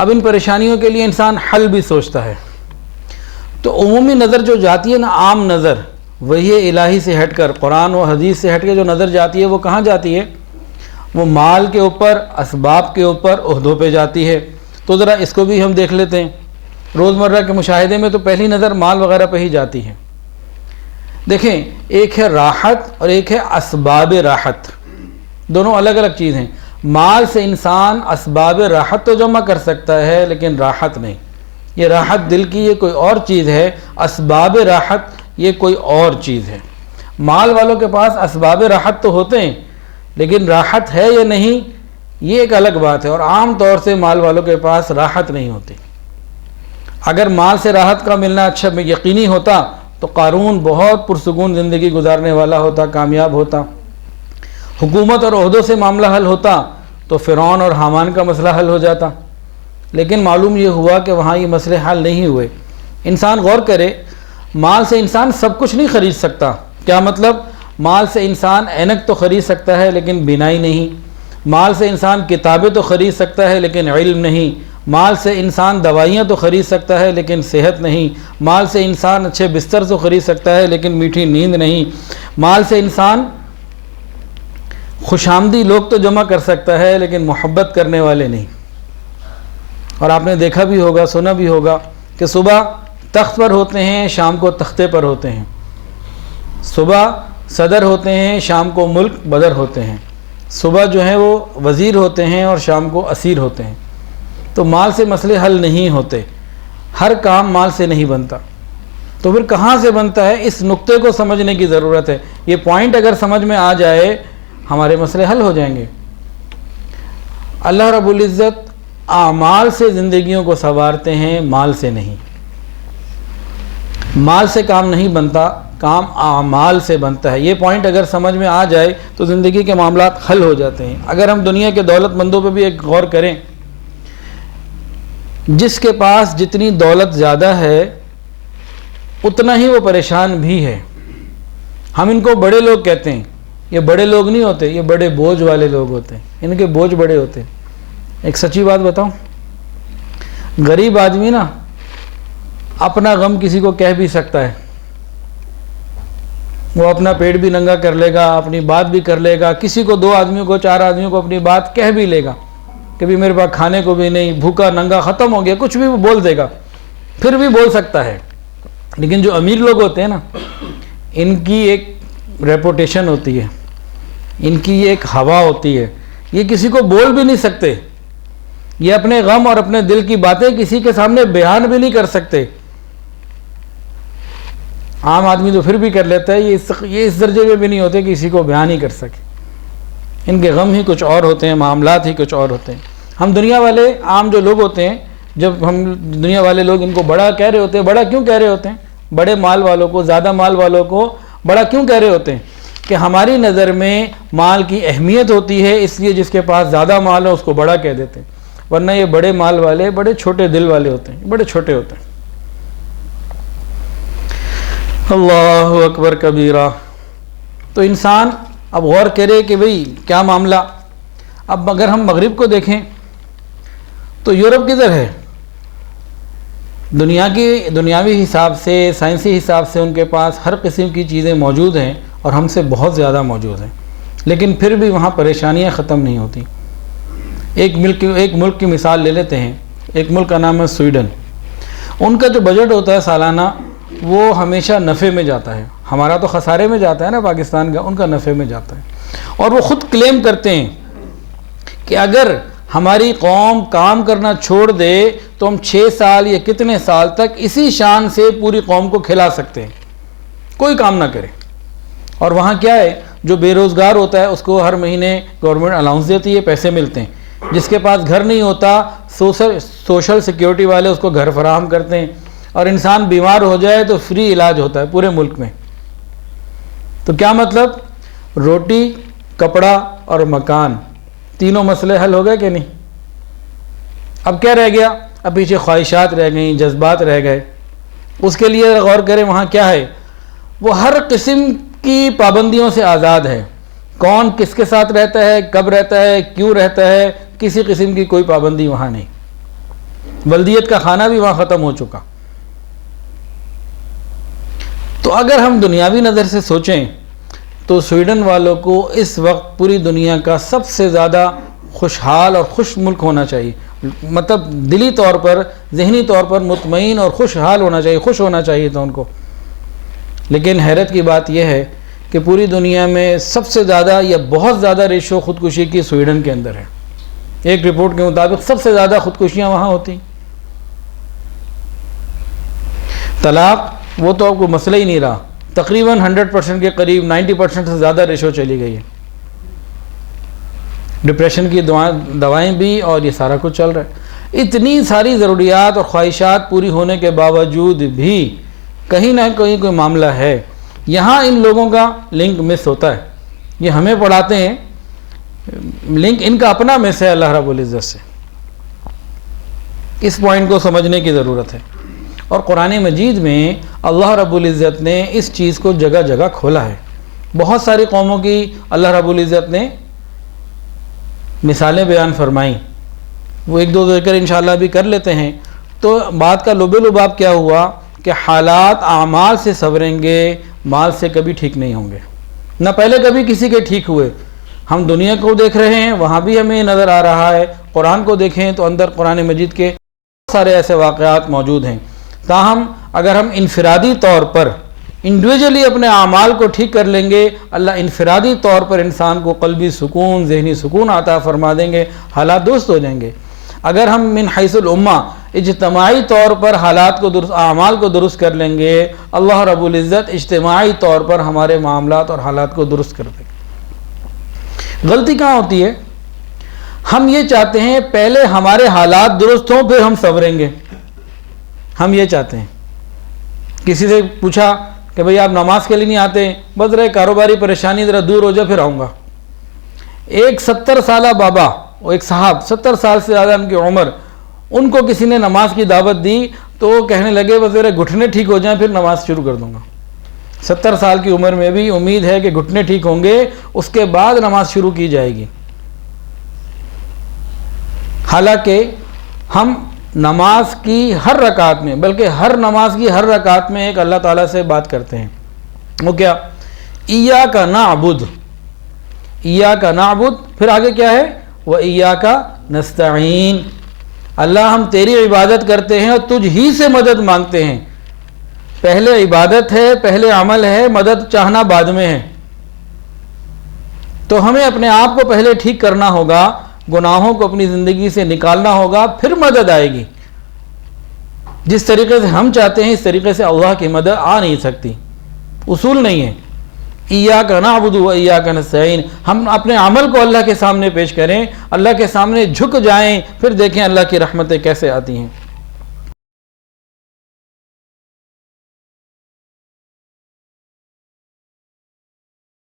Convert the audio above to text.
اب ان پریشانیوں کے لیے انسان حل بھی سوچتا ہے، تو عمومی نظر جو جاتی ہے نا، عام نظر، وہی الہی سے ہٹ کر، قرآن و حدیث سے ہٹ کے جو نظر جاتی ہے وہ کہاں جاتی ہے؟ وہ مال کے اوپر، اسباب کے اوپر، عہدوں پہ جاتی ہے۔ تو ذرا اس کو بھی ہم دیکھ لیتے ہیں۔ روزمرہ کے مشاہدے میں تو پہلی نظر مال وغیرہ پہ ہی جاتی ہے۔ دیکھیں، ایک ہے راحت اور ایک ہے اسباب راحت، دونوں الگ الگ چیز ہیں۔ مال سے انسان اسباب راحت تو جمع کر سکتا ہے لیکن راحت نہیں۔ یہ راحت دل کی یہ کوئی اور چیز ہے، اسباب راحت یہ کوئی اور چیز ہے۔ مال والوں کے پاس اسباب راحت تو ہوتے ہیں لیکن راحت ہے یا نہیں یہ ایک الگ بات ہے، اور عام طور سے مال والوں کے پاس راحت نہیں ہوتی۔ اگر مال سے راحت کا ملنا اچھا یقینی ہوتا تو قارون بہت پرسکون زندگی گزارنے والا ہوتا، کامیاب ہوتا۔ حکومت اور عہدوں سے معاملہ حل ہوتا تو فرعون اور حامان کا مسئلہ حل ہو جاتا، لیکن معلوم یہ ہوا کہ وہاں یہ مسئلے حل نہیں ہوئے۔ انسان غور کرے، مال سے انسان سب کچھ نہیں خرید سکتا۔ کیا مطلب؟ مال سے انسان اینک تو خرید سکتا ہے لیکن بینائی نہیں، مال سے انسان کتابیں تو خرید سکتا ہے لیکن علم نہیں، مال سے انسان دوائیاں تو خرید سکتا ہے لیکن صحت نہیں، مال سے انسان اچھے بستر تو خرید سکتا ہے لیکن میٹھی نیند نہیں، مال سے انسان خوش آمدی لوگ تو جمع کر سکتا ہے لیکن محبت کرنے والے نہیں۔ اور آپ نے دیکھا بھی ہوگا، سنا بھی ہوگا کہ صبح تخت پر ہوتے ہیں، شام کو تختے پر ہوتے ہیں، صبح صدر ہوتے ہیں، شام کو ملک بدر ہوتے ہیں، صبح جو ہیں وہ وزیر ہوتے ہیں اور شام کو اسیر ہوتے ہیں۔ تو مال سے مسئلے حل نہیں ہوتے، ہر کام مال سے نہیں بنتا۔ تو پھر کہاں سے بنتا ہے؟ اس نقطے کو سمجھنے کی ضرورت ہے۔ یہ پوائنٹ اگر سمجھ میں آ جائے ہمارے مسئلے حل ہو جائیں گے۔ اللہ رب العزت اعمال سے زندگیوں کو سنوارتے ہیں، مال سے نہیں۔ مال سے کام نہیں بنتا، کام اعمال سے بنتا ہے۔ یہ پوائنٹ اگر سمجھ میں آ جائے تو زندگی کے معاملات حل ہو جاتے ہیں۔ اگر ہم دنیا کے دولت مندوں پہ بھی ایک غور کریں، جس کے پاس جتنی دولت زیادہ ہے اتنا ہی وہ پریشان بھی ہے۔ ہم ان کو بڑے لوگ کہتے ہیں، یہ بڑے لوگ نہیں ہوتے، یہ بڑے بوجھ والے لوگ ہوتے ہیں، ان کے بوجھ بڑے ہوتے ہیں۔ ایک سچی بات بتاؤں، غریب آدمی نا اپنا غم کسی کو کہہ بھی سکتا ہے، وہ اپنا پیٹ بھی ننگا کر لے گا، اپنی بات بھی کر لے گا، کسی کو 2 آدمیوں کو 4 آدمیوں کو اپنی بات کہہ بھی لے گا کہ بھی میرے پاس کھانے کو بھی نہیں، بھوکا ننگا ختم ہو گیا، کچھ بھی وہ بول دے گا، پھر بھی بول سکتا ہے۔ لیکن جو امیر لوگ ہوتے ہیں نا، ان کی ایک ریپوٹیشن ہوتی ہے، ان کی ایک ہوا ہوتی ہے، یہ کسی کو بول بھی نہیں سکتے، یہ اپنے غم اور اپنے دل کی باتیں کسی کے سامنے بیان بھی نہیں کر سکتے۔ عام آدمی تو پھر بھی کر لیتا ہے، یہ اس درجے میں بھی نہیں ہوتے کہ کسی کو بیان ہی کر سکے۔ ان کے غم ہی کچھ اور ہوتے ہیں، معاملات ہی کچھ اور ہوتے ہیں۔ ہم دنیا والے عام جو لوگ ہوتے ہیں، جب ہم دنیا والے لوگ ان کو بڑا کہہ رہے ہوتے ہیں، بڑا کیوں کہہ رہے ہوتے ہیں؟ بڑے مال والوں کو، زیادہ مال والوں کو بڑا کیوں کہہ رہے ہوتے ہیں؟ کہ ہماری نظر میں مال کی اہمیت ہوتی ہے، اس لیے جس کے پاس زیادہ مال ہے اس کو بڑا کہہ دیتے ہیں، ورنہ یہ بڑے مال والے بڑے چھوٹے دل والے ہوتے ہیں، بڑے چھوٹے ہوتے ہیں۔ اللہ اکبر کبیرہ۔ تو انسان اب غور کرے کہ بھئی کیا معاملہ۔ اب اگر ہم مغرب کو دیکھیں تو یورپ کدھر ہے؟ دنیاوی حساب سے، سائنسی حساب سے ان کے پاس ہر قسم کی چیزیں موجود ہیں اور ہم سے بہت زیادہ موجود ہیں، لیکن پھر بھی وہاں پریشانیاں ختم نہیں ہوتی۔ ایک ملک کی مثال لے لیتے ہیں، ایک ملک کا نام ہے سویڈن۔ ان کا جو بجٹ ہوتا ہے سالانہ، وہ ہمیشہ نفع میں جاتا ہے۔ ہمارا تو خسارے میں جاتا ہے نا پاکستان کا، ان کا نفع میں جاتا ہے۔ اور وہ خود کلیم کرتے ہیں کہ اگر ہماری قوم کام کرنا چھوڑ دے تو ہم 6 سال یا کتنے سال تک اسی شان سے پوری قوم کو کھلا سکتے ہیں، کوئی کام نہ کرے۔ اور وہاں کیا ہے، جو بے روزگار ہوتا ہے اس کو ہر مہینے گورنمنٹ الاؤنس دیتی ہے، پیسے ملتے ہیں۔ جس کے پاس گھر نہیں ہوتا، سوشل سیکیورٹی والے اس کو گھر فراہم کرتے ہیں، اور انسان بیمار ہو جائے تو فری علاج ہوتا ہے پورے ملک میں۔ تو کیا مطلب؟ روٹی، کپڑا اور مکان، تینوں مسئلے حل ہو گئے کہ نہیں؟ اب کیا رہ گیا؟ اب پیچھے خواہشات رہ گئیں، جذبات رہ گئے۔ اس کے لیے غور کریں وہاں کیا ہے، وہ ہر قسم کی پابندیوں سے آزاد ہے۔ کون کس کے ساتھ رہتا ہے، کب رہتا ہے، کیوں رہتا ہے، کسی قسم کی کوئی پابندی وہاں نہیں۔ ولدیت کا خانہ بھی وہاں ختم ہو چکا. تو اگر ہم دنیاوی نظر سے سوچیں تو سویڈن والوں کو اس وقت پوری دنیا کا سب سے زیادہ خوشحال اور خوش ملک ہونا چاہیے. مطلب دلی طور پر، ذہنی طور پر مطمئن اور خوشحال ہونا چاہیے، خوش ہونا چاہیے تھا ان کو. لیکن حیرت کی بات یہ ہے کہ پوری دنیا میں سب سے زیادہ یا بہت زیادہ ریشو خودکشی کی سویڈن کے اندر ہے. ایک رپورٹ کے مطابق سب سے زیادہ خودکشیاں وہاں ہوتی. طلاق وہ تو اب کوئی مسئلہ ہی نہیں رہا، تقریباً 100% کے قریب 90% سے زیادہ ریشو چلی گئی ہے. ڈپریشن کی دوائیں بھی، اور یہ سارا کچھ چل رہا ہے. اتنی ساری ضروریات اور خواہشات پوری ہونے کے باوجود بھی کہیں نہ کہیں کوئی معاملہ ہے. یہاں ان لوگوں کا لنک مس ہوتا ہے. یہ ہمیں پڑھاتے ہیں، لنک ان کا اپنا مس ہے اللہ رب العزت سے. اس پوائنٹ کو سمجھنے کی ضرورت ہے. اور قرآن مجید میں اللہ رب العزت نے اس چیز کو جگہ جگہ کھولا ہے. بہت ساری قوموں کی اللہ رب العزت نے مثالیں بیان فرمائیں. وہ ایک دو ذکر انشاءاللہ بھی کر لیتے ہیں. تو بات کا لب لباب کیا ہوا کہ حالات اعمال سے سنوریں گے، مال سے کبھی ٹھیک نہیں ہوں گے. نہ پہلے کبھی کسی کے ٹھیک ہوئے. ہم دنیا کو دیکھ رہے ہیں، وہاں بھی ہمیں نظر آ رہا ہے. قرآن کو دیکھیں تو اندر قرآن مجید کے بہت سارے ایسے واقعات موجود ہیں. تاہم اگر ہم انفرادی طور پر انڈیویجولی اپنے اعمال کو ٹھیک کر لیں گے، اللہ انفرادی طور پر انسان کو قلبی سکون، ذہنی سکون عطا فرما دیں گے، حالات درست ہو جائیں گے. اگر ہم من حیث الامہ اجتماعی طور پر حالات کو درست، اعمال کو درست کر لیں گے، اللہ رب العزت اجتماعی طور پر ہمارے معاملات اور حالات کو درست کر دیں گے. غلطی کہاں ہوتی ہے؟ ہم یہ چاہتے ہیں پہلے ہمارے حالات درست ہوں پھر ہم سنوریں گے. ہم یہ چاہتے ہیں. کسی سے پوچھا کہ بھئی آپ نماز کے لیے نہیں آتے، بس رہے کاروباری پریشانی ذرا دور ہو جائے پھر آؤں گا. ایک 70 سالہ بابا، اور ایک صاحب 70 سال سے زیادہ ان کی عمر، ان کو کسی نے نماز کی دعوت دی تو وہ کہنے لگے بس میرے گھٹنے ٹھیک ہو جائیں پھر نماز شروع کر دوں گا. 70 سال کی عمر میں بھی امید ہے کہ گھٹنے ٹھیک ہوں گے، اس کے بعد نماز شروع کی جائے گی. حالانکہ ہم نماز کی ہر رکعت میں، بلکہ ہر نماز کی ہر رکعت میں ایک اللہ تعالیٰ سے بات کرتے ہیں. وہ کیا؟ ایاک نعبد، ایاک نعبد، پھر آگے کیا ہے؟ وایاک نستعین. اللہ ہم تیری عبادت کرتے ہیں اور تجھ ہی سے مدد مانگتے ہیں. پہلے عبادت ہے، پہلے عمل ہے، مدد چاہنا بعد میں ہے. تو ہمیں اپنے آپ کو پہلے ٹھیک کرنا ہوگا، گناہوں کو اپنی زندگی سے نکالنا ہوگا، پھر مدد آئے گی. جس طریقے سے ہم چاہتے ہیں اس طریقے سے اللہ کی مدد آ نہیں سکتی. اصول نہیں ہے. ایاک نعبد و ایاک نستعین. ہم اپنے عمل کو اللہ کے سامنے پیش کریں، اللہ کے سامنے جھک جائیں، پھر دیکھیں اللہ کی رحمتیں کیسے آتی ہیں.